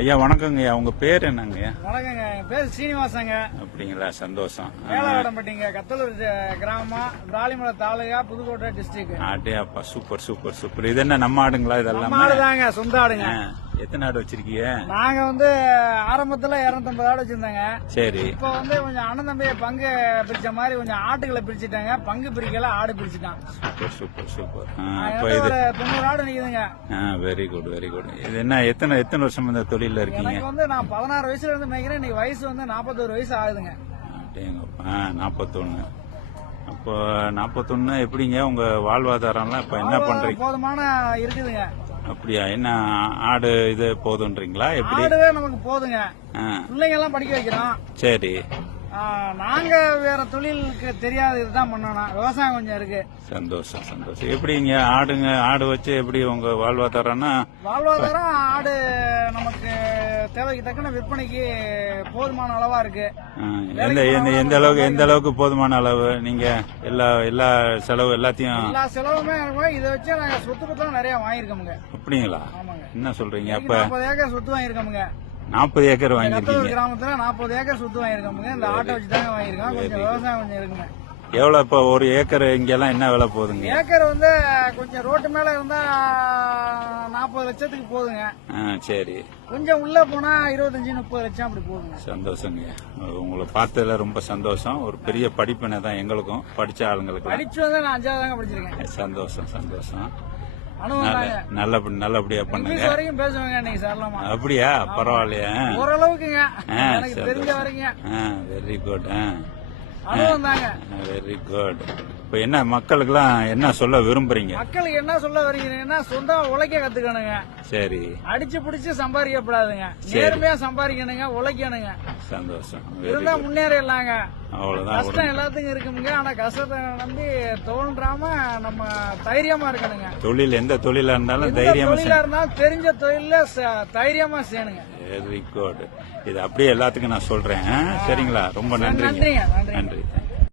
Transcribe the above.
ஐயா வணக்கங்க ஐயா. உங்க பேர் என்னங்கய்யா? வணக்கங்க, என் பேர் சீனிவாசங்க. அப்படிங்களா, சந்தோஷம். மேலவடம்பட்டிங்க, கத்தலூர் கிராமம், விராலிமலை தாலுகா, புதுக்கோட்டை டிஸ்ட்ரிக்ட். ஆட்டியாப்பா, சூப்பர் சூப்பர் சூப்பர். இது என்ன நம்ம ஆடுங்களா? இதெல்லாம் ஆடுதாங்க, சொந்த ஆடுங்க. எத்தனை ஆடு வச்சிருக்கீங்க? நாங்க ஆரம்பத்துல 250 ஆடு வச்சிருந்தாங்க. சரி. இப்ப கொஞ்சம் அண்ணன் தம்பிய பங்கு பிரிச்ச மாதிரி கொஞ்சம் ஆட்டுகளை பிரிச்சுட்டாங்க. பங்கு பிரிக்கல, ஆடு பிரிச்சுட்டான். Super super super. ஒரு 90 ஆடு நிக்குதுங்க. Very good very good. இது என்ன எத்தனை வருஷம் இந்த தொழில இருக்கீங்க? எனக்கு நான் 16 வயசுல இருந்து மேய்க்கிறேன். இன்னைக்கு வயசு 41 வயசு ஆகுதுங்க. 41. அப்போ 41 எப்படிங்க உங்க வாழ்வாதாரம்லாம் இப்ப என்ன பண்றீங்க? போதுமான இருக்குதுங்க. அப்படியா? என்ன ஆடு இது போதுன்றீங்களா? எப்படி? ஆடுவே நமக்கு போதுங்க. பிள்ளைங்க எல்லாம் படிக்க வைக்கிறோம். சரி. நாங்க வேற தொழிலுக்கு தெரியாது, இதுதான் பண்ணணும். விவசாயம் கொஞ்சம் இருக்கு. சந்தோஷம் சந்தோஷம். எப்படிங்க ஆடு வச்சு எப்படி உங்க வாழ்வாதாரம்னா? வாழ்வாதாரம் ஆடு நமக்கு தேவைக்கு தக்கன விற்பனைக்கு போதுமான அளவா இருக்கு. எந்த அளவுக்கு போதுமான அளவு? நீங்க எல்லா செலவு எல்லாத்தையும்? எல்லா செலவுமே இதை வச்சு நாங்க சொத்து பத்திரம் நிறைய வாங்கியிருக்கோங்க. அப்படிங்களா? என்ன சொல்றீங்க? அப்ப 40 ஏக்கர் சொத்து வாங்கியிருக்கோங்க. 40 ஏக்கர் வாங்கிருக்கீங்க? கிராமத்துல 40 ஏக்கர் சொத்து வாங்கியிருக்கோங்க. இந்த ஆட்டை வச்சு தாங்க வாங்கியிருக்கோம். கொஞ்சம் விவசாயம் கொஞ்சம் இருக்குங்க. எவ்வளவு இப்ப ஒரு ஏக்கர் இங்கெல்லாம் என்ன விலை போகுதுங்க? ஏக்கர் கொஞ்சம் ரோட்டு மேல இருந்தா 40 லட்சத்துக்கு போகுதுங்க. சரி. கொஞ்சம் உள்ள போனா 25-30 லட்சம் அப்படி போகுங்க. சந்தோஷங்க. உங்களை பார்த்ததுல ரொம்ப சந்தோஷம். ஒரு பெரிய படிப்பினை தான் எங்களுக்கும், படிச்ச ஆளுங்களுக்கு. படிச்சு நான் 5ஆவது தாங்க படிச்சிருக்கேன். சந்தோஷம் சந்தோஷம். நல்லபடியா பண்ணுங்க. வரைக்கும் பேசுவாங்க நீங்க சார்லாமா? அப்படியா? பரவாயில்லையா? ஓரளவுக்குங்க, எனக்கு தெரிஞ்ச வரைக்கும். Very good. Very good. இப்ப என்ன மக்களுக்கெல்லாம் என்ன சொல்ல விரும்புறீங்க? மக்களுக்கு என்ன சொல்ல வரீங்கன்னா, சொந்தம் உழைக்க கத்துக்கணுங்க. சரி. அடிச்சு பிடிச்சு சம்பாதிக்கப்படாதுங்க. நேர்மையா சம்பாதிக்கணுங்க, உழைக்கணுங்க. சந்தோஷம். இருந்தா முன்னேறிடலாங்க. அவ்வளவுதான். கஷ்டம் எல்லாத்துக்கும் இருக்குங்க. ஆனா கஷ்டத்தை நம்பி தோன்றாம நம்ம தைரியமா இருக்கணுங்க. தொழில் எந்த தொழிலா இருந்தாலும் தைரியமா இருந்தாலும் தெரிஞ்ச தொழில தைரியமா செய்யணுங்க. Very good. இது அப்படியே எல்லாத்துக்கும் நான் சொல்றேன். சரிங்களா? ரொம்ப நன்றி. நன்றிங்க. நன்றி.